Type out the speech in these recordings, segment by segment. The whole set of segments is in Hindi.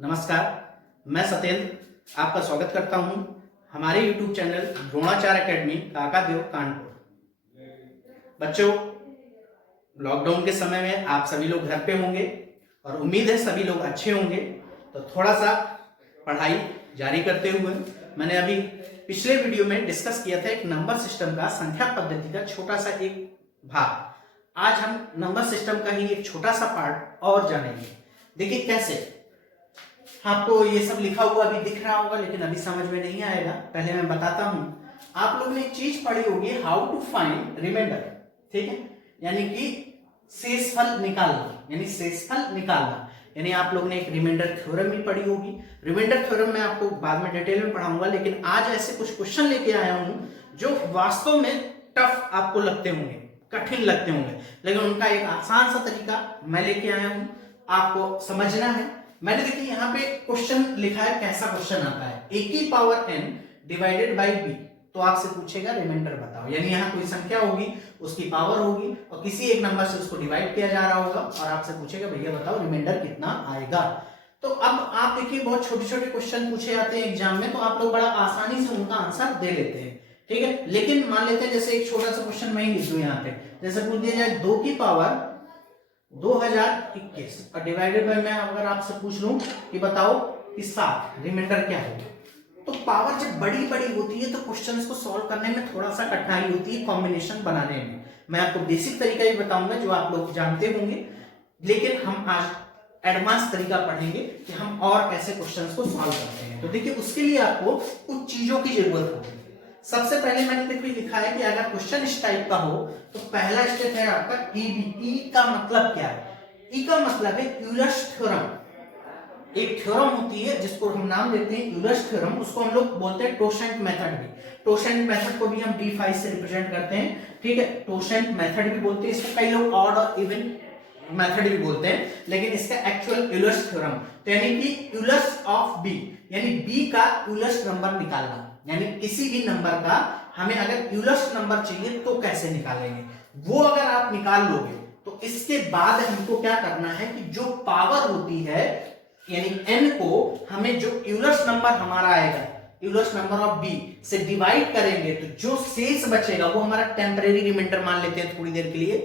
नमस्कार, मैं सत्येंद्र आपका स्वागत करता हूं हमारे YouTube channel Dronacharya academy Kakadev Kanpur. बच्चों, लॉकडाउन के समय में आप सभी लोग घर पे होंगे और उम्मीद है सभी लोग अच्छे होंगे। तो थोड़ा सा पढ़ाई जारी करते हुए मैंने अभी पिछले वीडियो में डिस्कस किया था एक नंबर सिस्टम का संख्या पद्धति का छोटा सा एक भाग। आज हम नंबर सिस्टम का ही एक छोटा सा पार्ट और जानेंगे। देखिए कैसे, आपको ये सब लिखा हुआ अभी दिख रहा होगा लेकिन अभी समझ में नहीं आएगा। पहले मैं बताता हूं। आप लोगों ने एक चीज पढ़ी होगी, हाउ टू फाइंड रिमाइंडर, ठीक है, यानी कि शेषफल निकालना, यानी आप लोगों ने एक रिमाइंडर थ्योरम भी पढ़ी होगी। रिमाइंडर थ्योरम मैं आपको बाद में डिटेल में पढ़ाऊंगा, लेकिन आज ऐसे कुछ क्वेश्चन लेके आया हूं जो वास्तव में टफ आपको लगते होंगे, कठिन लगते होंगे, लेकिन उनका एक आसान सा तरीका मैं लेके आया हूं, आपको समझना है। मैंने देखिए यहाँ पे क्वेश्चन लिखा है, कैसा क्वेश्चन आता है, a की power n divided by b। तो आपसे पूछेगा रिमाइंडर बताओ, यानी यहाँ कोई संख्या होगी, उसकी पावर होगी और किसी एक नंबर से उसको डिवाइड किया जा रहा होगा और आपसे पूछेगा भैया बताओ रिमाइंडर कितना आएगा। तो अब आप देखिए बहुत छोटे छोटे क्वेश्चन पूछे जाते हैं एग्जाम में, तो आप लोग बड़ा आसानी से उनका आंसर दे लेते हैं, ठीक है। लेकिन मान लेते हैं जैसे एक छोटा सा क्वेश्चन मैं ही लिख दूं यहाँ पे, जैसे पूछ दिया जाए 2 की पावर 2021 और डिवाइडेड बाय, मैं अगर आपसे पूछ लूं कि बताओ कि 7, रिमाइंडर क्या होगा। तो पावर जब बड़ी बड़ी होती है तो क्वेश्चंस को सॉल्व करने में थोड़ा सा कठिनाई होती है, कॉम्बिनेशन बनाने में। मैं आपको बेसिक तरीका ही बताऊंगा जो आप लोग जानते होंगे, लेकिन हम आज एडवांस तरीका पढ़ेंगे कि हम और कैसे क्वेश्चंस को सॉल्व करते हैं। तो देखिए उसके लिए आपको कुछ चीजों की जरूरत होगी। सबसे पहले मैंने देखिए लिखा है कि अगर क्वेश्चन इस टाइप का हो तो पहला स्टेप है आपका ईबी। ई का मतलब क्या है? ई का मतलब है यूलर्स थ्योरम। एक थ्योरम होती है जिसको हम नाम देते हैं यूलर्स थ्योरम, उसको हम लोग बोलते हैं टोसेंट मेथड भी। टोसेंट मेथड को भी हम D5 से रिप्रेजेंट करते हैं, ठीक है। टोसेंट मेथड भी बोलते हैं इसको, कई लोग ऑड और इवन मेथड भी बोलते हैं, लेकिन इसका एक्चुअल यूलर्स थ्योरम, तो यानी कि यूलर्स ऑफ बी, यानी बी का यूलर्स नंबर निकालना, यानी किसी भी नंबर का हमें अगर यूलर्स नंबर चाहिए तो कैसे निकालेंगे, वो अगर आप निकाल लोगे तो इसके बाद हमको क्या करना है कि जो पावर होती है यानी n को हमें जो यूलर्स नंबर हमारा आएगा, यूलर्स नंबर ऑफ b से डिवाइड करेंगे तो जो शेष बचेगा वो हमारा टेम्परेरी रिमाइंडर मान लेते हैं थोड़ी देर के लिए,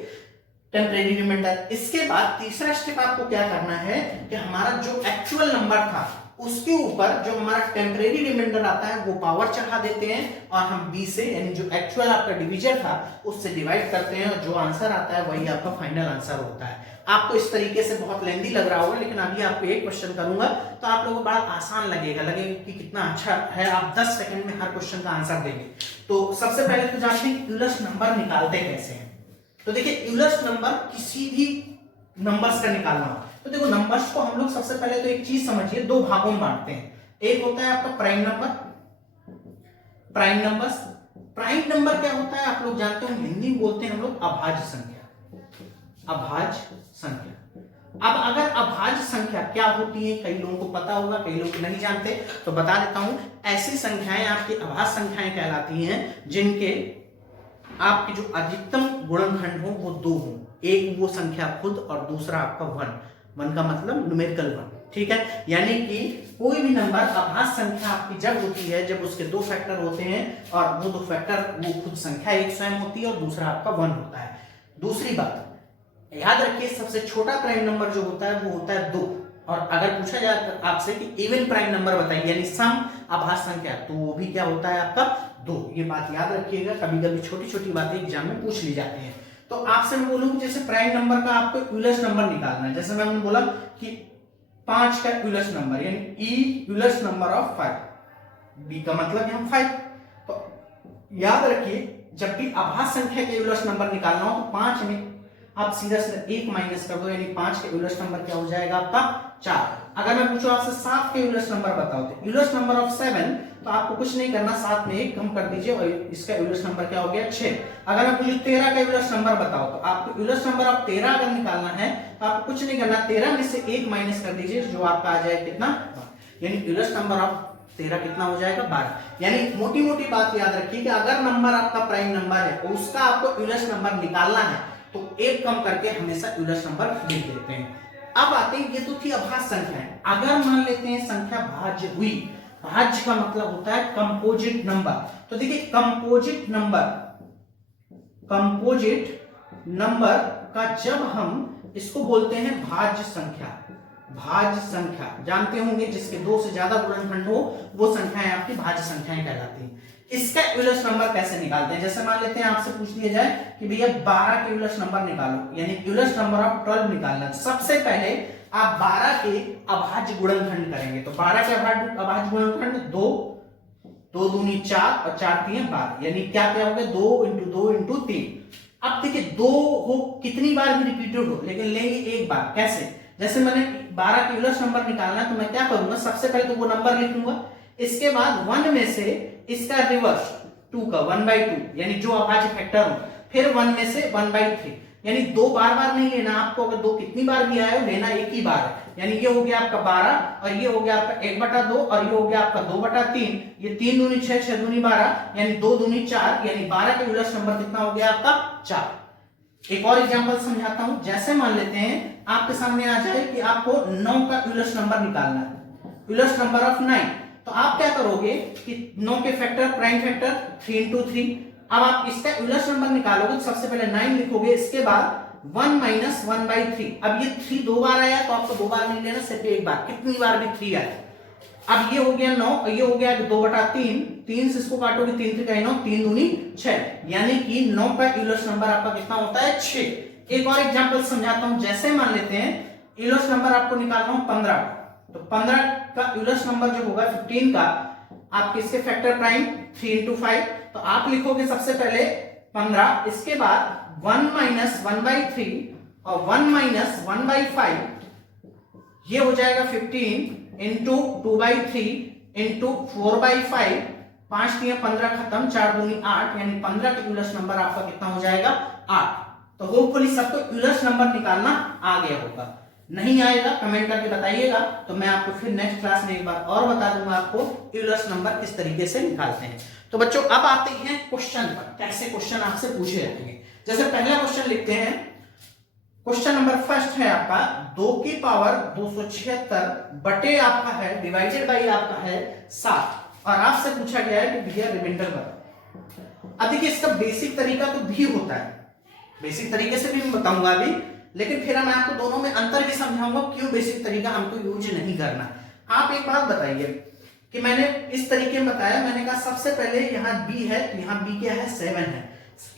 टेम्परेरी रिमाइंडर। इसके बाद तीसरा स्टेप आपको क्या करना है कि हमारा जो एक्चुअल नंबर था उसके ऊपर जो हमारा टेम्परेरी रिमाइंडर आता है वो पावर चढ़ा देते हैं और हम b से, यानी जो एक्चुअल आपका डिवीजर था उससे डिवाइड करते हैं और जो आंसर आता है वही आपका फाइनल आंसर होता है। आपको इस तरीके से बहुत लेंदी लग रहा होगा, लेकिन अभी आपको एक क्वेश्चन करूंगा तो आप लोगों को बड़ा आसान लगेगा कि कितना अच्छा है, आप 10 सेकंड में हर क्वेश्चन का आंसर देंगे। तो सबसे पहले तो जानते हैं कि यूलर्स नंबर निकालते कैसे हैं। तो देखिए यूलर्स नंबर किसी भी नंबर्स का निकालना हो तो देखो नंबर्स को हम लोग सबसे पहले तो एक चीज समझिए, दो भागों में बांटते हैं। एक होता है आपका prime number, prime numbers. Prime number क्या होता है आप लोग जानते हो, हिंदी में बोलते हैं हम लोग अभाज्य संख्या, अभाज्य संख्या। अब अगर अभाज्य संख्या क्या होती है कई लोगों को पता होगा, कई लोग नहीं जानते, तो बता देता हूं। ऐसी संख्याएं आपकी अभाज्य संख्याएं कहलाती हैं जिनके आपके जो अधिकतम गुणनखंड हो वो 2 हो, एक वो संख्या खुद और दूसरा आपका 1 का मतलब न्यूमेरिकल 1, ठीक है। यानी कि कोई भी नंबर अभाज्य संख्या आपकी जब होती है जब उसके 2 फैक्टर होते हैं और वो 2 फैक्टर वो खुद संख्या एक स्वयं होती है और दूसरा आपका 1 होता है। दूसरी बात याद रखिए, सबसे छोटा प्राइम नंबर जो होता है वो होता है 2, और अगर पूछा जाए आपसे कि इवन प्राइम नंबर बताइए यानी सम अभाज्य संख्या, तो वो भी क्या होता है आपका 2। ये बात याद रखिएगा, कभी कभी छोटी छोटी बातें एग्जाम में पूछ ली जाती हैं। तो आपसे मैं बोलूं जैसे प्राइम नंबर का आपको यूलर्स नंबर निकालना है, जैसे मैंने बोला कि 5 का यूलर्स नंबर यानी ई यूलर्स नंबर ऑफ 5, बी का मतलब यहां 5। तो याद रखिए जब भी अभाज्य संख्या के यूलर्स नंबर निकालना हो तो 5 में आप सीधा सीधा 1 माइनस कर दो, यानी 5 के यूलर्स नंबर क्या हो जाएगा आपका 4। अगर मैं पूछूं आपसे 7 के यूलर्स नंबर बताओ तो यूलर्स नंबर ऑफ 7, तो आपको कुछ नहीं करना, 7 में 1 कम कर दीजिए और इसका यूलर्स नंबर क्या हो गया 6। अगर मैं पूछूं 13 का यूलर्स नंबर बताओ तो आपको यूलर्स नंबर ऑफ 13 अगर निकालना है तो आपको कुछ नहीं करना, 13 में से 1 माइनस कर दीजिए, जो आपका आ जाएगा कितना, यानी यूलर्स नंबर ऑफ 13 कितना हो जाएगा 12। यानी मोटी मोटी बात याद रखिए कि अगर नंबर आपका प्राइम नंबर है उसका आपको यूलर्स नंबर निकालना है तो 1 कम करके हमेशा यूलर्स नंबर लिख देते हैं। अब आते हैं, ये तो थी अभाज्य संख्याएं। अगर मान लेते हैं संख्या भाज्य हुई, भाज्य का मतलब होता है कंपोजिट नंबर। तो देखिए कंपोजिट नंबर का जब हम इसको बोलते हैं भाज्य संख्या, भाज्य संख्या जानते होंगे, जिसके दो से ज्यादा गुणनखंड हो वो संख्याएं आपकी भाज्य संख्याएं कहलाती हैं। इसका यूलस नंबर कैसे निकालते हैं? जैसे मान लेते हैं आपसे पूछ लिया जाए कि भैया 12 के यूलस नंबर निकालो, यानी यूलस नंबर ऑफ 12 निकालना। सबसे पहले आप 12 के अभाज्य गुणनखंड करेंगे। तो 12 के अभाज्य गुणनखंड 2, 2 दूनी 4 और 4 तीन 12, यानी क्या क्या हो गया 2 × 2 × 3। अब देखिए 2 हो कितनी बार भी रिपीटेड हो, लेकिन लेंगे एक बार। कैसे? जैसे मैंने 12 के यूलस नंबर निकालना, तो मैं क्या करूंगा, सबसे पहले तो वो नंबर लिखूंगा, इसके बाद 1 में से इसका रिवर्स 2 का 1/2, यानी जो अभाज्य फैक्टर हो, फिर 1 में से 1/3, यानी 2 बार नहीं लेना आपको। अगर 2 कितनी बार भी आए हो, लेना एक ही बार है। यानी ये हो गया आपका 12 और ये हो गया आपका 1/2 और ये हो गया आपका 2/3। ये 3 दूनी 6, 6 दूनी 12, यानी 2 दूनी 4, यानी 12 का यूलस नंबर कितना हो गया आपका 4। एक और एग्जांपल समझाता हूं। जैसे मान लेते हैं आपके सामने आ जाए कि आपको 9 का यूलस नंबर निकालना है, यूलस नंबर ऑफ 9। तो आप क्या करोगे कि 9 के फैक्टर, प्राइम फैक्टर 3 × 3। अब आप इसका यूलस नंबर निकालोगे तो सबसे पहले 9 लिखोगे, इसके बाद 1 - 1/3। अब ये 3 2 बार आया तो आपको 2 बार नहीं लेना, सिर्फ एक बार। कितनी बार भी 3 आया। अब ये हो गया 9 और ये हो गया 2/3। 3 से इसको काटोगे 3 3 का 9, 3 दूनी 6, यानी कि 9 का यूलस नंबर आपका कितना होता है 6। एक और एग्जांपल समझाता हूं। जैसे मान लेते हैं यूलस नंबर आपको निकालना हो 15, तो 15 का यूलस नंबर जो होगा 15 का, आप किसके फैक्टर प्राइम 3 × 5। तो आप लिखोगे सबसे पहले 15, इसके बाद 1 - 1/3 और 1 - 1/5, ये हो जाएगा 15 × 2/3 × 4/5। 5 × 15 खत्म, 4 दूनी 8, यानी 15 का यूलस नंबर आपका कितना हो जाएगा 8। तो होपफुली सबको यूलस नंबर निकालना आ गया होगा। नहीं आएगा कमेंट करके बताइएगा, तो मैं आपको फिर नेक्स्ट क्लास में एक बार और बता दूंगा आपको यूलस नंबर किस तरीके से निकालते हैं। तो बच्चों अब आते हैं क्वेश्चन पर, कैसे क्वेश्चन आपसे पूछे जाते हैं। जैसे पहला क्वेश्चन लिखते हैं, क्वेश्चन नंबर फर्स्ट है आपका 2 की पावर 276 बटे आपका है डिवाइडेड बाई आपका है 7, और आपसे पूछा गया है कि भैया रिमाइंडर बताओ। अब देखिए इसका बेसिक तरीका तो भी होता है, बेसिक तरीके से भी मैं बताऊंगा अभी, लेकिन फिर मैं आपको दोनों में अंतर भी समझाऊंगा क्यों बेसिक तरीका हमको यूज नहीं करना। आप एक बात बताइए कि मैंने इस तरीके में बताया, मैंने कहा सबसे पहले यहाँ b है, तो यहाँ b क्या है 7 है,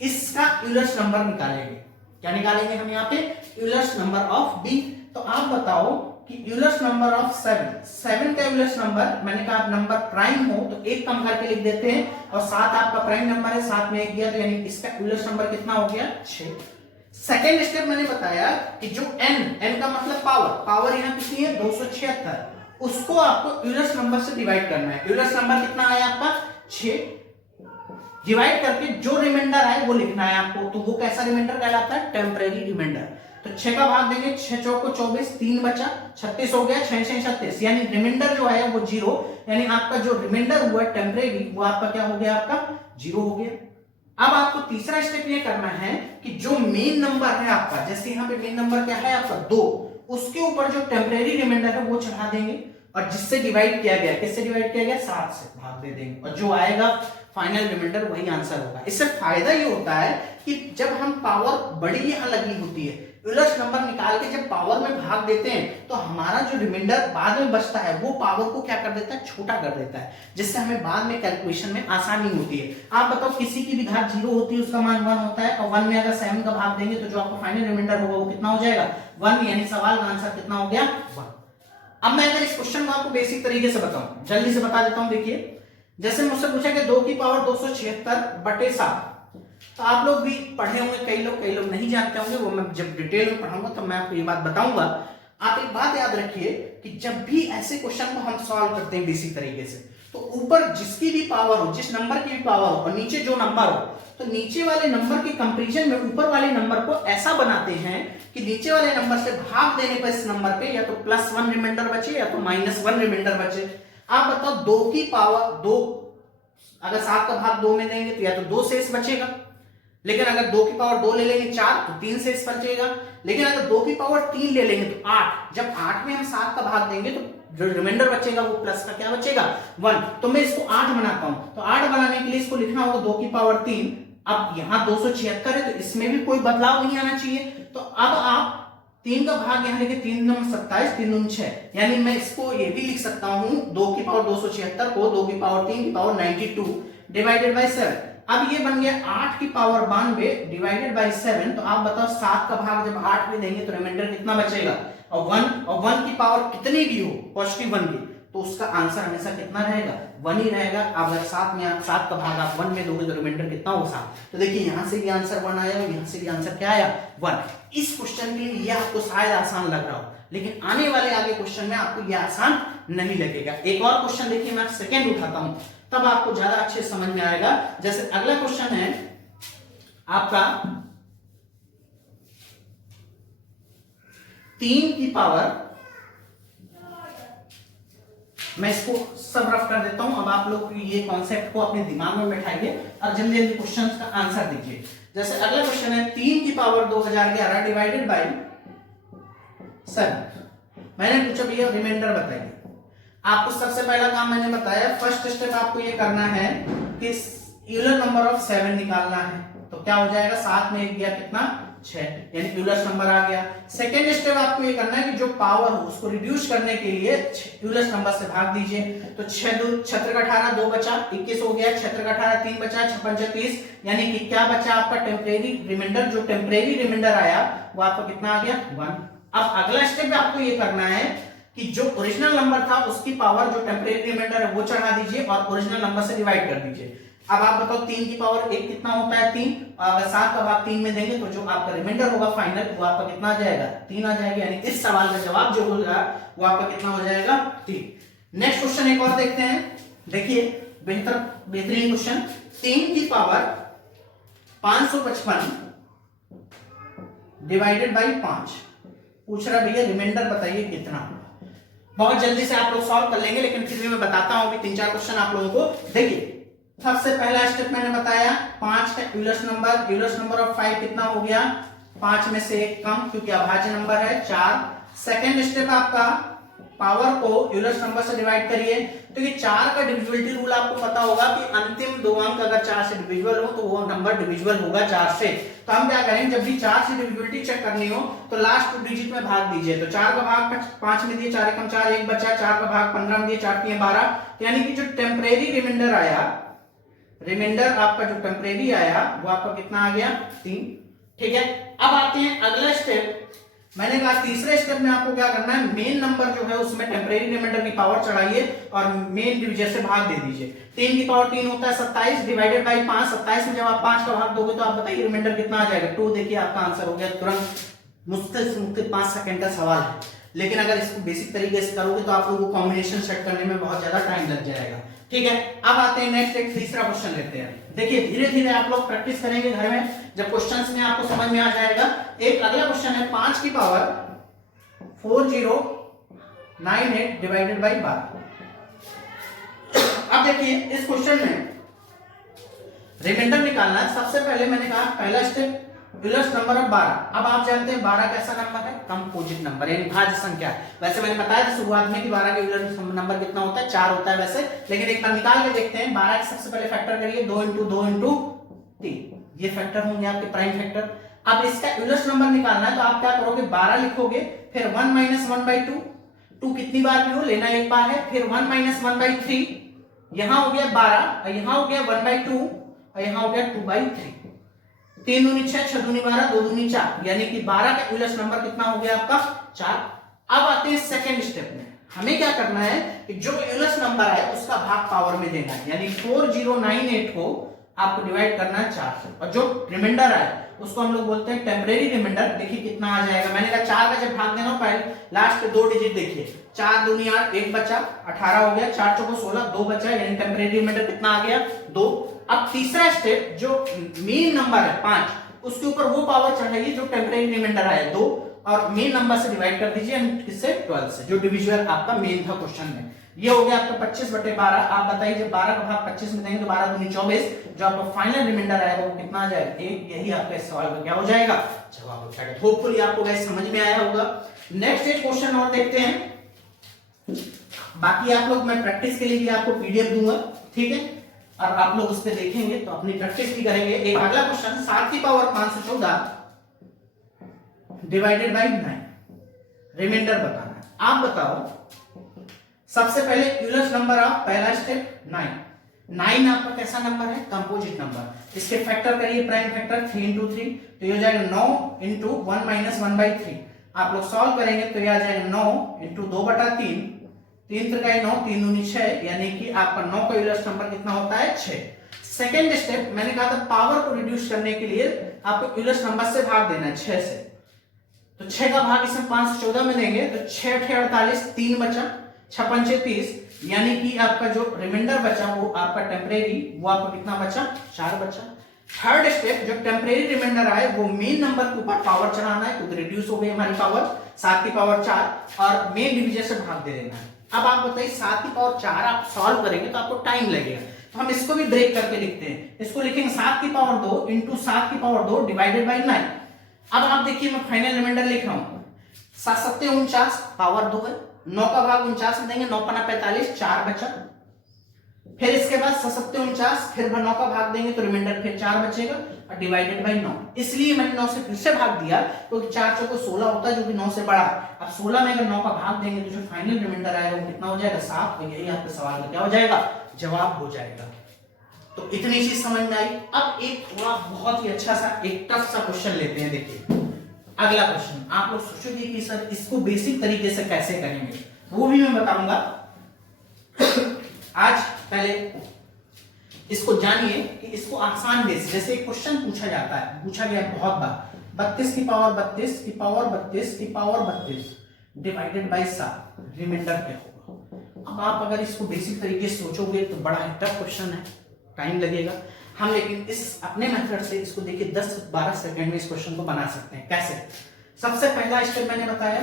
इसका यूलस नंबर निकालेंगे। क्या निकालेंगे हम यहाँ पे? यूलस नंबर ऑफ b। तो आप बताओ कि यूलस नंबर ऑफ 7 का यूलस नंबर, मैंने कहा नंबर प्राइम हो तो एक कम करके लिख देते हैं, और 7 आपका प्राइम नंबर है, 7 में 1 दिया, तो यानी इसका यूलस नंबर कितना हो गया 6। सेकेंड स्टेप मैंने बताया कि जो n का मतलब पावर यहाँ कितनी है 276, उसको आपको यूलस नंबर से डिवाइड करना है। यूलस नंबर कितना आया आपका 6, डिवाइड करके जो रिमाइंडर आए वो लिखना है आपको। तो वो कैसा रिमाइंडर कहलाता है? Temporary reminder. तो 6 का भाग देंगे, 6 चौको 24, 3 बचा 36 हो गया, 6 6 36, यानी रिमाइंडर जो है वो 0, यानी आपका जो रिमाइंडर हुआ टेम्परेरी वो आपका क्या हो गया आपका 0 हो गया। अब आपको तीसरा स्टेप ये करना है कि जो मेन नंबर है आपका, जैसे यहाँ पे मेन नंबर क्या है आपका 2, उसके ऊपर जो टेम्परेरी रिमाइंडर है वो चढ़ा देंगे, और जिससे डिवाइड किया गया, किससे डिवाइड किया गया 7 से भाग दे देंगे, और जो आएगा फाइनल रिमाइंडर वही आंसर होगा। इससे फायदा ये होता है कि जब हम पावर बड़ी यहाँ लगी होती है, यूलस नंबर निकाल के जब पावर में भाग देते हैं, तो हमारा जो रिमाइंडर बाद में बचता है वो पावर को क्या कर देता है, छोटा कर देता है, जिससे हमें बाद में कैलकुलेशन में आसानी होती है। आप बताओ किसी की भी घात 0 होती है, उसका मान 1 होता है, और 1 में अगर 7 का भाग देंगे तो जो आपका फाइनल रिमाइंडर होगा वो कितना हो जाएगा 1, यानी सवाल का आंसर कितना हो गया 1। अब मैं अगर इस क्वेश्चन को आपको बेसिक तरीके से बताऊं, जल्दी से बता देता हूं। देखिए जैसे मुझसे पूछा कि 2 की पावर 276 बटे 7, तो आप लोग भी पढ़े होंगे, कई लोग नहीं जानते होंगे, वो मैं जब डिटेल में पढ़ाऊंगा तो मैं आपको ये बात बताऊंगा। आप एक बात याद रखिए कि जब भी ऐसे क्वेश्चन को हम सॉल्व करते हैं बेसिक तरीके से, तो ऊपर जिसकी भी पावर हो, जिस नंबर की भी पावर हो, और नीचे जो नंबर हो, तो नीचे वाले नंबर के कंपैरिजन में ऊपर वाले नंबर को ऐसा बनाते हैं कि नीचे वाले नंबर से भाग देने पर इस नंबर पे या तो +1 रिमाइंडर बचे या तो -1 रिमाइंडर बचे। आप बताओ 2 की पावर 2, अगर 7 का भाग 2 में देंगे तो या तो 2 शेष बचेगा, लेकिन अगर 2 की पावर 2 ले लेंगे 4 तो 3 से इस बचेगा। लेकिन अगर 2 की पावर 3 ले लेंगे तो 8, जब 8 में हम 7 का भाग देंगे तो जो रिमाइंडर बचेगा वो प्लस का क्या बचेगा 1। तो मैं इसको 8 बनाता हूं, तो 8 बनाने के लिए इसको लिखना होगा 2 की पावर 3। अब यहाँ 276 है तो इसमें भी कोई बदलाव नहीं आना चाहिए। तो अब आप 3 का भाग यहाँ लेके 3 दूनी 27, 3 दूनी 6, यानी मैं इसको ये भी लिख सकता हूँ 2 की पावर 276 को 2 की पावर 3 की पावर 92 डिवाइडेड बाई 7। अब ये बन गया 8 की पावर 92 डिवाइडेड बाई 7। तो आप बताओ 7 का भाग जब 8 में देंगे तो रिमाइंडर कितना बचेगा, और 1 की पावर कितनी भी हो पॉजिटिव 1 की, तो उसका आंसर हमेशा कितना रहेगा 1 ही रहेगा। अब अगर 7 का भाग आप 1 में दोगे तो रिमाइंडर कितना होगा 7। तो देखिए यहाँ से भी आंसर 1 आया और यहाँ से भी आंसर क्या आया 1। इस क्वेश्चन के लिए ये आपको शायद आसान लग रहा हो, लेकिन आने वाले आगे क्वेश्चन में आपको ये आसान नहीं लगेगा। एक और क्वेश्चन देखिए, मैं सेकंड उठाता हूं तब आपको ज्यादा अच्छे समझ में आएगा। जैसे अगला क्वेश्चन है आपका 3 की पावर, मैं इसको सब रफ कर देता हूं। अब आप लोग ये कॉन्सेप्ट को अपने दिमाग में बैठाइए और जल्दी जल्दी क्वेश्चन का आंसर दीजिए। जैसे अगला क्वेश्चन है 3 की पावर 2011 डिवाइडेड बाई 7। मैंने पूछा भैया रिमाइंडर बताइए। आपको सबसे पहला काम मैंने बताया, फर्स्ट स्टेप आपको ये करना है कि यूलर नंबर ऑफ 7 निकालना है। तो क्या हो जाएगा 7 में 1 गया कितना 6, यानी यूलर नंबर आ गया। सेकेंड स्टेप आपको ये करना है कि जो पावर हो उसको रिड्यूस करने के लिए यूलर नंबर से भाग दीजिए। तो 6 2 6 का 18 2 बचा 21 हो गया, 6 का 18 3 बचा 6 5 30, यानी कि क्या बचा आपका टेम्परेरी रिमाइंडर। जो टेम्परेरी रिमाइंडर आया वो आपका कितना आ गया 1। अब अगला स्टेप आपको ये करना है कि जो ओरिजिनल नंबर था उसकी पावर जो टेम्परेरी रिमाइंडर है वो चढ़ा दीजिए और ओरिजिनल नंबर से डिवाइड कर दीजिए। अब आप बताओ 3 की पावर 1 कितना होता है 3, और अगर 7 का भाग 3 में देंगे तो जो आपका रिमाइंडर होगा फाइनल वो आपका कितना आ जाएगा 3 आ जाएगा। यानी इस सवाल का जवाब जो होगा वो आपका कितना हो जाएगा 3। नेक्स्ट क्वेश्चन एक और देखते हैं। देखिए बेहतरीन क्वेश्चन, 3 की पावर 555 डिवाइडेड बाई 5 पूछ रहा भैया रिमाइंडर बताइए कितना। बहुत जल्दी से आप लोग सॉल्व कर लेंगे, लेकिन फिर भी मैं बताता हूं अभी 3-4 क्वेश्चन आप लोगों को। देखिए सबसे पहला स्टेप मैंने बताया 5 का यूलर नंबर ऑफ 5 कितना हो गया 5 में से 1 कम, क्योंकि अभाज्य नंबर है 4। सेकेंड स्टेप आपका पावर को यूलर नंबर से डिवाइड करिए। तो ये 4 का डिविजिबिलिटी रूल आपको पता होगा कि अंतिम 2 अंक अगर 4 से डिविजिबल हो तो वो नंबर डिविजिबल होगा 4 से। तो हम क्या करेंगे, जब भी 4 से डिविजिबिलिटी चेक करनी हो तो लास्ट 2 डिजिट में भाग दीजिए। तो 4 का भाग 5 में दिए 4 एकम 4 1 बचा, 4 का भाग 15 में दिए 4 3 12, तो यानी कि जो टेम्परेरी रिमाइंडर आया, रिमाइंडर आपका जो टेम्परेरी आया वो आपका कितना आ गया 3। ठीक है, अब आते हैं अगला स्टेप। मैंने कहा तीसरे स्टेप में आपको क्या करना है, मेन नंबर जो है उसमें टेम्परेरी रिमाइंडर की पावर चढ़ाइए और मेन डिविजन से भाग दे दीजिए। 3 की पावर 3 होता है 27 डिवाइडेड बाई 5। 27 में जब आप 5 का भाग दोगे तो आप बताइए रिमाइंडर कितना आ जाएगा 2। देखिए आपका आंसर हो गया तुरंत। मुश्किल से मुश्किल 5 सेकंड का सवाल है, लेकिन अगर इसको बेसिक तरीके से करोगे तो आप लोगों को कॉम्बिनेशन सेट करने में बहुत ज्यादा टाइम लग जाएगा। ठीक है, अब आते हैं नेक्स्ट एक तीसरा क्वेश्चन लेते हैं। देखिए धीरे धीरे आप लोग प्रैक्टिस करेंगे घर में, जब क्वेश्चंस में आपको समझ में आ जाएगा। एक अगला क्वेश्चन है 5 की पावर 4098 डिवाइडेड बाई 12। अब देखिए इस क्वेश्चन में रिमाइंडर निकालना है। सबसे पहले मैंने कहा पहला स्टेप यूलर नंबर ऑफ 12। अब आप जानते हैं 12 कैसा नंबर है, कंपोजिट नंबर यानी भाज्य संख्या है। वैसे मैंने बताया था शुरुआत में कि 12 का यूलर नंबर कितना होता है 4 होता है वैसे, लेकिन एक बार निकाल के देखते हैं। 12 के सबसे पहले फैक्टर करिए 2 × 2 × 3, ये फैक्टर होंगे आपके प्राइम फैक्टर। अब इसका यूलर नंबर निकालना है तो आप क्या करोगे 12 लिखोगे, फिर 1 - 1/2, 2 कितनी बार भी हो लेना एक बार है, फिर 1 - 1/3, यहां हो गया 12 और यहां हो गया 1/2 और यहां हो गया 2/3। 3 दूनी 6, 6 दूनी 12, 2 दूनी 4, यानी कि 12 का यूलर नंबर कितना हो गया आपका 4। अब आते हैं सेकेंड स्टेप में। हमें क्या करना है कि जो यूलर नंबर है उसका भाग पावर में देना है, यानी 4098 को आपको डिवाइड करना है 4 से, और जो रिमाइंडर है उसको हम लोग बोलते हैं टेम्परेरी रिमाइंडर। देखिए कितना आ जाएगा, मैंने कहा 4 का जब भाग देना पहले लास्ट के 2 डिजिट देखिए, 4 दूनी 8, 1 बचा 18 हो गया, 4 चौको 16, 2 बचा, यानी टेम्परेरी रिमाइंडर कितना आ गया 2। अब तीसरा स्टेप जो मेन नंबर है 5 उसके ऊपर वो पावर चढ़ाइए जो टेम्परेरी रिमाइंडर आया 2, और मेन नंबर से डिवाइड कर दीजिए, किससे 12 से, जो डिविजुअल आपका मेन था क्वेश्चन में। ये हो गया आपका 25/12। आप बताइए जब 12 का भाग 25 में देंगे तो 12 दूनी 24, जो आपका फाइनल रिमाइंडर आएगा वो कितना आ जाएगा 1। यही आपका इस सवाल का क्या हो जाएगा, जवाब हो जाएगा। होपफुली आपको गाइस समझ में आया होगा। नेक्स्ट एक क्वेश्चन और देखते हैं। बाकी आप लोग मैं प्रैक्टिस के लिए भी आपको पीडीएफ दूंगा, ठीक है, और आप लोग उस पर देखेंगे तो अपनी प्रैक्टिस भी करेंगे। एक अगला क्वेश्चन 7 की पावर 514 डिवाइडेड बाई 9, रिमाइंडर बताना है। आप बताओ सबसे पहले यूलर्स नंबर ऑफ, पहला स्टेप 9। 9 आपका कैसा नंबर है, कंपोजिट नंबर। इसके फैक्टर करिए, प्राइम फैक्टर 3 into 3, तो ये हो जाएगा 9 into 1 minus 1/3। आप लोग सॉल्व करेंगे तो ये आ जाएगा 9 into 2/3, 3 त्रिकाई 9, 3 दूनी 6, यानी कि आपका 9 का यूलर्स नंबर कितना होता है 6। सेकेंड स्टेप मैंने कहा था पावर को रिड्यूस करने के लिए आपको यूलर्स नंबर से भाग देना है 6 से, तो 6 का भाग इसमें 514 में देंगे तो 6 × 48, 3 बचा, 6 × 5 = 30, यानी कि आपका जो रिमाइंडर बचा वो आपका टेम्परेरी, वो आपको कितना बचा 4 बचा। थर्ड स्टेप जो टेम्परेरी रिमाइंडर आए वो मेन नंबर के ऊपर पावर चढ़ाना है, क्योंकि रिड्यूस हो गई हमारी पावर 7 की पावर 4, और मेन डिवीजन से भाग दे देना है। अब आप बताइए 7 की पावर 4 आप सॉल्व करेंगे तो आपको टाइम लगेगा, तो हम इसको भी ब्रेक करके लिखते हैं। इसको लिखेंगे 7 की पावर 2 इंटू 7 की पावर 2 डिवाइडेड बाई 9। अब आप देखिए मैं फाइनल रिमाइंडर लिख रहा हूं, 7 × 7 = 49, पावर 2 है, 9 का भाग 49 में देंगे, 9 × 5 = 45, 4 बचा। फिर इसके बाद 7 × 7 = 49, फिर 9 का भाग देंगे तो रिमाइंडर फिर 4 बचेगा और डिवाइडेड बाई 9। इसलिए मैंने 9 से फिर से भाग दिया क्योंकि 4 चौको 16 होता है, जो कि 9 से बड़ा। अब 16 में अगर 9 का भाग देंगे तो जो फाइनल रिमाइंडर आएगा वो कितना हो जाएगा 7। तो यही आपके सवाल का क्या हो जाएगा, जवाब हो जाएगा। तो इतनी चीज समझ में आई। अब एक थोड़ा बहुत ही अच्छा सा एक टफ सा क्वेश्चन लेते हैं। देखिए अगला क्वेश्चन, आप लोग सोचोगे कि सर इसको बेसिक तरीके से कैसे करेंगे, वो भी मैं बताऊंगा। आज पहले इसको जानिए कि इसको आसान बेस, जैसे एक क्वेश्चन पूछा जाता है, पूछा गया बहुत बार, 32 की पावर 32 की पावर 32 की पावर 32 डिवाइडेड बाई 7, रिमाइंडर क्या होगा। अब आप अगर इसको बेसिक तरीके से सोचोगे तो बड़ा ही टफ क्वेश्चन है, टाइम लगेगा। हम लेकिन इस अपने मेथड से इसको देखिए 10-12 सेकंड में इस क्वेश्चन को बना सकते हैं। कैसे, सबसे पहला स्टेप मैंने बताया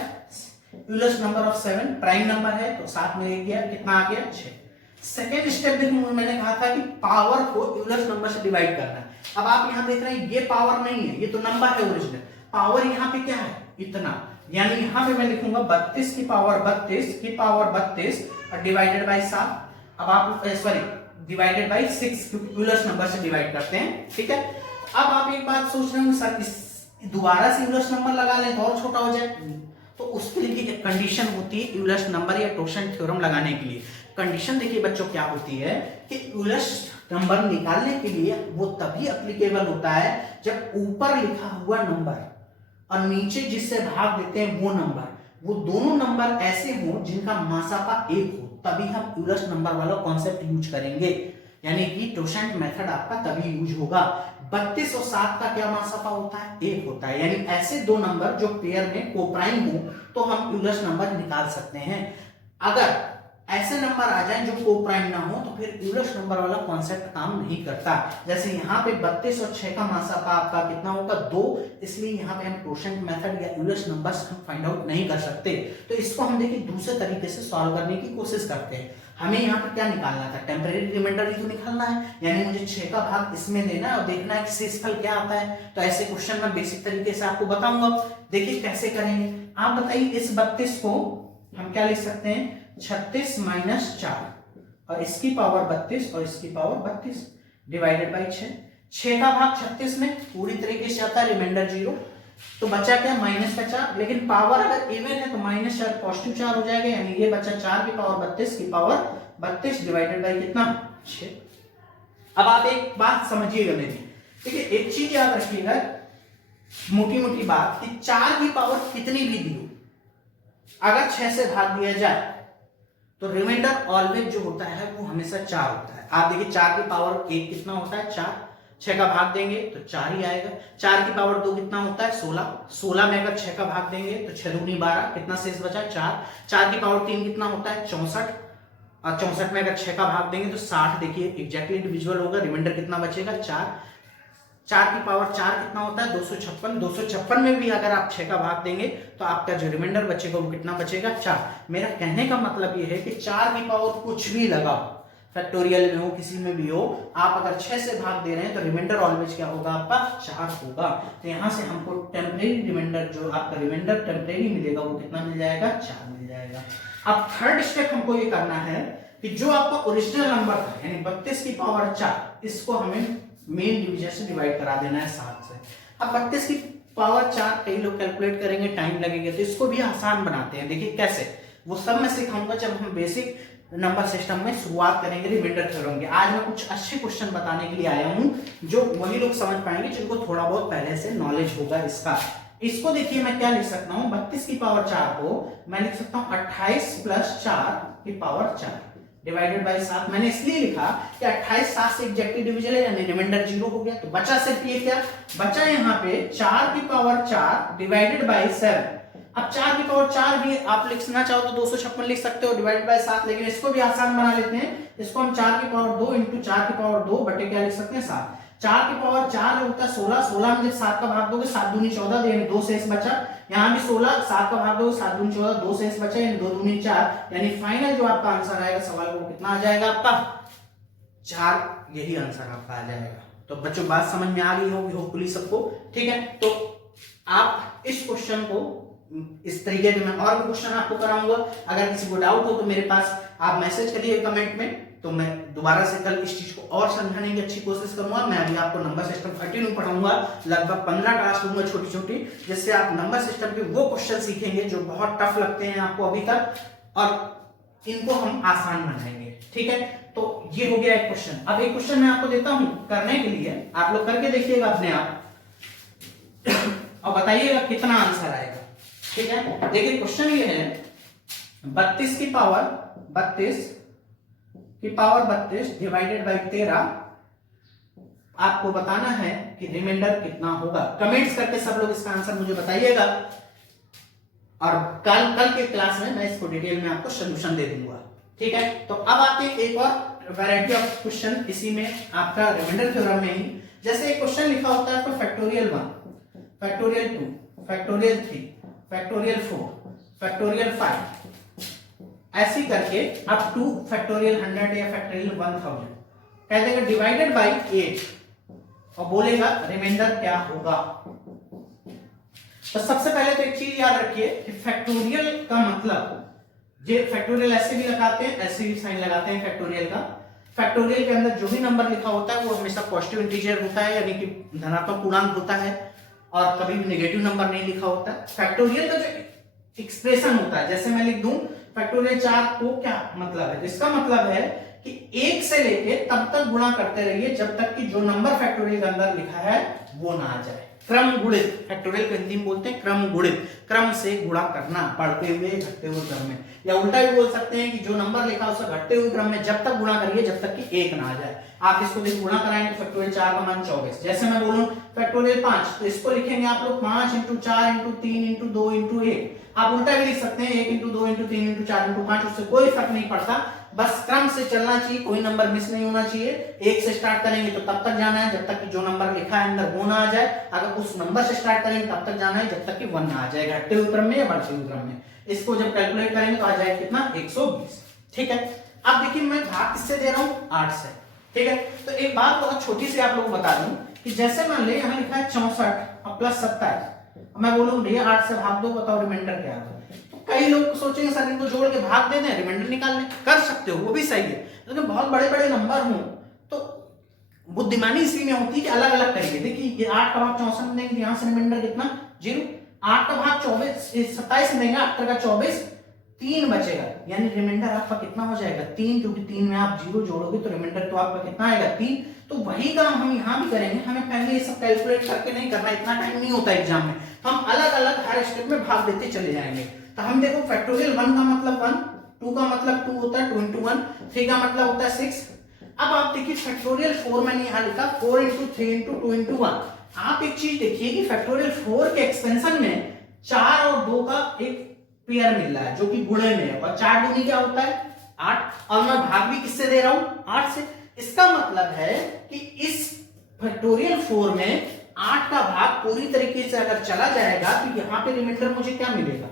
Euler's number of 7, prime number है तो 7 में ले गया, कितना आ गया 6। सेकेंड स्टेप देखिए मैंने कहा था कि पावर को यूलर्स नंबर से डिवाइड करना है। अब आप यहां देख रहे हैं ये पावर नहीं है, ये तो नंबर है ओरिजिनल, पावर यहां पे क्या है इतना, यानी यहां पे मैं लिखूंगा 32 की पावर 32 की पावर 32 और डिवाइडेड बाई 7। अब आप सॉरी डिवाइडेड बाई 6, क्योंकि यूलर्स नंबर से डिवाइड करते हैं, ठीक है। अब आप एक बात सोच रहे हो सर इस दोबारा से यूलर्स नंबर लगा लें तो और छोटा हो जाए, तो उसके लिए एक कंडीशन होती है यूलर्स नंबर या टोरशन थ्योरम लगाने के लिए। कंडीशन देखिए बच्चों क्या होती है कि यूलर्स नंबर निकालने के लिए वो तभी एप्लीकेबल होता है जब ऊपर लिखा हुआ नंबर और नीचे जिससे भाग देते हैं वो नंबर, वो दोनों नंबर ऐसे हो जिनका मासापा 1 हो, तभी हम यूलर्स नंबर वाला कॉन्सेप्ट यूज करेंगे। यानी कि टोरशन मेथड आपका तभी यूज होगा। 32 और 7 का क्या मासापा होता है 1 होता है, यानी ऐसे दो नंबर जो पेयर में कोप्राइम हो तो हम यूलर्स नंबर निकाल सकते हैं। अगर ऐसे नंबर आ जाएं जो कोप्राइम ना हो तो फिर यूलर्स नंबर वाला कॉन्सेप्ट काम नहीं करता। जैसे यहाँ पे 32 और 6 का मासापा आपका कितना होगा 2, इसलिए यहाँ पे हम टोरशन मेथड या यूलर्स नंबर्स फाइंड आउट नहीं कर सकते। तो इसको हम देखिए दूसरे तरीके से सॉल्व करने की कोशिश करते हैं। हमें यहाँ पे क्या निकालना था, टेम्परेरी रिमाइंडर ही तो निकालना है, यानी मुझे 6 का भाग इसमें देना है और देखना है कि शेषफल क्या आता है। तो ऐसे क्वेश्चन मैं बेसिक तरीके से आपको बताऊंगा, देखिए कैसे करेंगे। आप बताइए इस 32 को हम क्या लिख सकते हैं 36 - 4 और इसकी पावर 32 और इसकी पावर 32 डिवाइडेड बाई 6। 6 का भाग 36 में पूरी तरीके से आता है, रिमाइंडर 0, तो बचा क्या माइनस का 4, लेकिन पावर अगर इवन है तो -4 पॉजिटिव 4 हो जाएगा, यानी ये बचा 4 की पावर 32 की पावर 32 डिवाइडेड बाई कितना 6। अब आप एक बात समझिएगा मेरी, ठीक है, एक चीज याद रखिएगा, मोटी मोटी बात कि 4 की पावर कितनी भी दी हो, अगर 6 से भाग दिया जाए तो रिमाइंडर ऑलवेज जो होता है वो हमेशा 4 होता है। आप देखिए 4 की पावर 1 कितना होता है 4, 6 का भाग देंगे तो 4 ही आएगा। 4 की पावर 2 कितना होता है 16, 16 में अगर 6 का भाग देंगे तो 6 दूनी 12, कितना शेष बचा 4। 4 की पावर 3 कितना होता है 64 और 64 में अगर 6 का भाग देंगे तो 60, देखिए एग्जैक्टली इंडिविजुअल होगा, रिमाइंडर कितना बचेगा 4। 4 की पावर 4 कितना होता है 256। 256 में भी अगर आप 6 का भाग देंगे तो आपका जो रिमाइंडर बचेगा वो कितना बचेगा 4। मेरा कहने का मतलब ये है कि 4 की पावर कुछ भी लगाओ, फैक्टोरियल में हो किसी में भी हो, आप अगर 6 से भाग दे रहे हैं तो रिमाइंडर ऑलवेज क्या होगा आपका 4 होगा। तो यहाँ से हमको टेम्परेरी रिमाइंडर जो आपका रिमाइंडर टेम्परेरी मिलेगा वो कितना मिल जाएगा 4 मिल जाएगा। अब थर्ड स्टेप हमको ये करना है कि जो आपका ओरिजिनल नंबर था यानी 32 की पावर 4 इसको हमें मेन डिवीजन से डिवाइड करा देना है 7 से। अब 32 की पावर 4 कई लोग कैलकुलेट करेंगे, टाइम लगेगा, तो इसको भी आसान बनाते हैं। देखिए कैसे, वो सब मैं सिखाऊंगा जब हम बेसिक नंबर सिस्टम में शुरुआत करेंगे रिमाइंडर थ्योरम की। आज मैं कुछ अच्छे क्वेश्चन बताने के लिए आया हूं जो वही लोग समझ पाएंगे जिनको थोड़ा बहुत पहले से नॉलेज होगा इसका। इसको देखिए मैं क्या लिख सकता हूं, 32 की पावर 4 को मैं लिख सकता हूं 28 प्लस 4 की पावर 4 डिवाइडेड बाय 7। मैंने इसलिए लिखा कि 28 7 से एग्जैक्टिव डिविजन है यानी रिमाइंडर 0 हो गया, तो बचा सिर्फ ये क्या बचा यहाँ पे 4 की पावर 4 डिवाइडेड बाय 7। अब 4 की पावर 4 भी आप लिखना चाहो तो 256 लिख सकते हो डिवाइड बाय 7, लेकिन इसको भी आसान बना लेते हैं। इसको हम 4 की पावर 2 इंटू 4 की पावर 2 बटे क्या लिख सकते हैं 7। 4 की पावर 4 होता है 16, 16 में जब 7 का भाग दोगे 7 दूनी 14 यानी 2 शेष बचा। यहाँ भी 16 7 का भाग दोगे 7 दूनी 14 2 शेष बचा यानी 2 दूनी 4, यानी फाइनल जो आपका आंसर आएगा सवाल को कितना आ जाएगा आपका 4, यही आंसर आपका आ जाएगा। तो बच्चों बात समझ में आ गई होगी होपफुली सबको, ठीक है। तो आप इस क्वेश्चन को इस तरीके से मैं और भी क्वेश्चन आपको कराऊंगा। अगर किसी को डाउट हो तो मेरे पास आप मैसेज करिए कमेंट में, तो मैं दोबारा से कल इस चीज को और समझाने की अच्छी कोशिश करूंगा। मैं अभी आपको नंबर सिस्टम कंटिन्यू पढ़ाऊंगा, लगभग 15 क्लास लूंगा छोटी छोटी, जिससे आप नंबर सिस्टम के वो क्वेश्चन सीखेंगे जो बहुत टफ लगते हैं आपको अभी तक, और इनको हम आसान बनाएंगे, ठीक है। तो ये हो गया एक क्वेश्चन। अब एक क्वेश्चन मैं आपको देता हूं करने के लिए, आप लोग करके देखिएगा अपने आप और बताइएगा कितना आंसर आएगा, ठीक है। देखिए क्वेश्चन ये है 32 की पावर 32 डिवाइडेड बाई 13, आपको बताना है कि रिमाइंडर कितना होगा। कमेंट्स करके सब लोग इसका आंसर मुझे बताइएगा, और कल के क्लास में मैं इसको डिटेल में आपको सोल्यूशन दे दूंगा, ठीक है। तो अब आते हैं एक और वैरायटी ऑफ क्वेश्चन इसी में आपका रिमाइंडर थ्योरम में ही। जैसे एक क्वेश्चन लिखा होता है तो factorial 1, factorial 2, factorial 3, factorial 4, factorial 5, ऐसी करके अप टू फैक्टोरियल 100 या फैक्टोरियल 1000 कह देगा डिवाइडेड बाय 8 और बोलेगा रिमाइंडर क्या होगा। तो सबसे पहले तो एक चीज याद रखिए कि फैक्टोरियल का मतलब, ये फैक्टोरियल ऐसे भी लगाते हैं ऐसे भी साइन लगाते हैं फैक्टोरियल का। फैक्टोरियल के अंदर जो भी नंबर लिखा होता है वो हमेशा पॉजिटिव इंटीजर होता है, यानी कि धनात्मक पूर्णांक होता है, और कभी भी नेगेटिव नंबर नहीं लिखा होता है। फैक्टोरियल का जो एक्सप्रेशन होता है, जैसे मैं लिख दूं फैक्टोरियल 4 को क्या मतलब है, इसका मतलब है कि 1 से लेके तब तक गुणा करते रहिए जब तक कि जो नंबर फैक्टोरियल के अंदर लिखा है वो ना आ जाए। क्रम गुणित, फैक्टोरियल को हिंदी में बोलते हैं क्रम गुणित, क्रम से गुणा करना बढ़ते हुए घटते हुए क्रम में, या उल्टा भी बोल सकते हैं कि जो नंबर लिखा है उसका घटते हुए क्रम में जब तक गुणा करिए जब तक कि 1 ना आ जाए। आप इसको भी गुणा कराएंगे फैक्टोरियल 4 का मान 24। जैसे मैं बोलूं फैक्टोरियल 5 तो इसको लिखेंगे आप लोग 5 इंटू 4 इंटू 3 इंटू 2 इंटू 1। आप उल्टा भी लिख सकते हैं 1 इंटू 2 इंटू 3 इंटू 4 इंटू 5, उससे कोई फर्क नहीं पड़ता, बस क्रम से चलना चाहिए, कोई नंबर मिस नहीं होना चाहिए। 1 से स्टार्ट करेंगे तो तब तक जाना है जब तक कि जो नंबर लिखा है अंदर वो ना आ जाए, अगर उस नंबर से स्टार्ट करेंगे तब तक जाना है जब तक कि 1 ना आ जाए, घटते हुए क्रम में या बढ़ते हुए क्रम में। इसको जब कैलकुलेट करेंगे तो आ जाएगा कितना 120, ठीक है। अब देखिए मैं भाग किससे दे रहा हूं 8 से, ठीक है। तो एक बात बहुत छोटी सी आप लोगों को बता दूं कि जैसे मान ले यहाँ लिखा है 64 और प्लस 27, मैं बोलूं भैया 8 से भाग दो, बताओ रिमाइंडर क्या होगा। तो कई लोग सोचेंगे सर इनको जोड़ के भाग दे दें रिमाइंडर निकाल लें, कर सकते हो वो भी सही है, लेकिन बहुत बड़े बड़े नंबर हों तो बुद्धिमानी इसी में होती है कि अलग अलग करिए। देखिए ये 8 का भाग 64 देंगे, यहाँ से रिमाइंडर कितना 0, 8 का भाग 27 देंगे, 8 का 24, 3 बचेगा, यानी रिमाइंडर आपका कितना हो जाएगा 3, क्योंकि 3 में आप 0 जोड़ोगे तो रिमाइंडर तो आपका कितना आएगा 3। तो वही काम हम यहाँ भी करेंगे, हमें पहले ये सब कैलकुलेट करके नहीं करना, इतना टाइम नहीं होता एग्जाम में, हम अलग अलग हर स्टेप में भाग देते चले जाएंगे। तो हम देखो फैक्टोरियल 1 का मतलब 1, 2 का मतलब 2 होता है 2 into 1, 3 का मतलब होता है 6। अब आप देखिए फैक्टोरियल 4 मैंने यहाँ लिखा 4 into 3 into 2 into 1। आप एक चीज देखिए कि फैक्टोरियल 4 के एक्सपेंशन में 4 और 2 का एक पेयर मिल रहा है जो कि गुणे में है, और 4 दूनी क्या होता है 8, और मैं भाग भी किससे दे रहा हूं 8 से। इसका मतलब है कि इस फैक्टोरियल 4 में 8 का भाग पूरी तरीके से अगर चला जाएगा तो यहाँ पे रिमाइंडर मुझे क्या मिलेगा,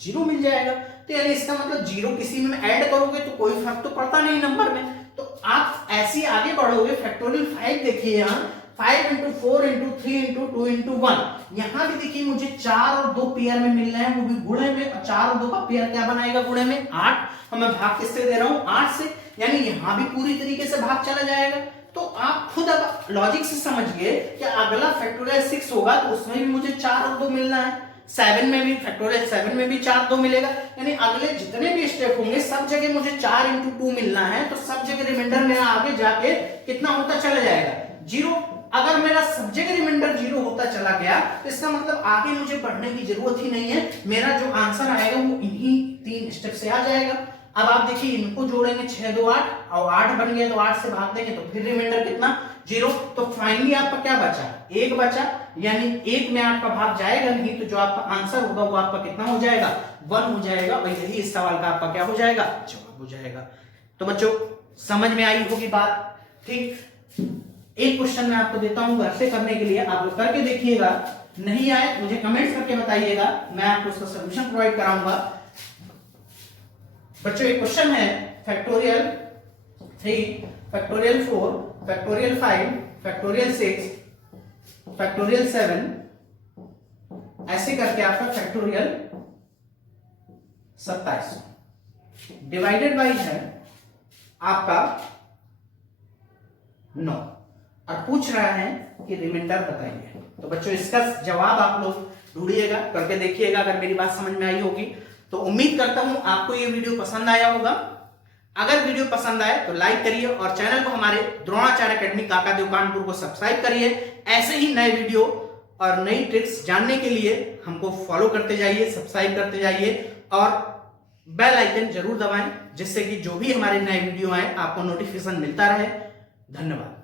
0 मिल जाएगा। तो यानी इसका मतलब 0 किसी में ऐड करोगे तो कोई फर्क तो पड़ता नहीं नंबर में, तो आप ऐसे ही आगे बढ़ोगे। फैक्टोरियल 5 देखिए यहाँ 5 into 4 into 3 into 2 into 1, यहाँ भी देखिए मुझे 4 और 2 पेयर में मिल रहे हैं, वो भी गुणे में। 4 और 2 का पेयर क्या बनाएगा गुणे में 8, और मैं भाग किससे दे रहा हूँ 8 से, यानी यहाँ भी पूरी तरीके से भाग चला जाएगा। तो आप खुद अब लॉजिक से समझिए कि अगला फैक्टोरियल 6 होगा तो उसमें भी मुझे 4 और 2 मिलना है, 7 में भी फैक्टोरियल 7 में भी 4 2 मिलेगा, यानी अगले जितने भी स्टेप होंगे सब जगह मुझे 4 into 2 मिलना है। तो सब जगह रिमाइंडर मेरा आगे जाके कितना होता चला जाएगा 0। अगर मेरा सब जगह रिमाइंडर 0 होता चला गया तो इसका मतलब आगे मुझे बढ़ने की जरूरत ही नहीं है, मेरा जो आंसर आएगा वो इन्हीं 3 स्टेप से आ जाएगा। अब आप देखिए इनको जोड़ेंगे 6 2 8 और 8 बन गया तो 8 से भाग देंगे तो फिर रिमाइंडर कितना 0। तो फाइनली आपका क्या बचा 1 बचा, यानी 1 में 8 का भाग जाएगा नहीं, तो जो आपका आंसर होगा वो आपका कितना हो जाएगा 1 हो जाएगा, और यही इस सवाल का आपका क्या हो जाएगा जवाब हो जाएगा। तो बच्चों समझ में आई होगी बात, ठीक। एक क्वेश्चन मैं आपको देता हूं घर से करने के लिए, आप लोग करके देखिएगा, नहीं आए मुझे कमेंट्स करके बताइएगा, मैं आपको उसका सॉल्यूशन प्रोवाइड कराऊंगा। बच्चों एक क्वेश्चन है factorial 3, factorial 4, factorial 5, factorial 6, factorial 7, ऐसे करके आपका फैक्टोरियल 27 डिवाइडेड बाई है आपका 9, और पूछ रहा है कि रिमाइंडर बताइए। तो बच्चों इसका जवाब आप लोग ढूंढिएगा, करके देखिएगा, अगर मेरी बात समझ में आई होगी तो उम्मीद करता हूं आपको ये वीडियो पसंद आया होगा। अगर वीडियो पसंद आए तो लाइक करिए और चैनल को हमारे द्रोणाचार्य एकेडमी काकादेव कानपुर को सब्सक्राइब करिए। ऐसे ही नए वीडियो और नई ट्रिक्स जानने के लिए हमको फॉलो करते जाइए, सब्सक्राइब करते जाइए और बेल आइकन जरूर दबाएं, जिससे कि जो भी हमारे नए वीडियो आए आपको नोटिफिकेशन मिलता रहे। धन्यवाद।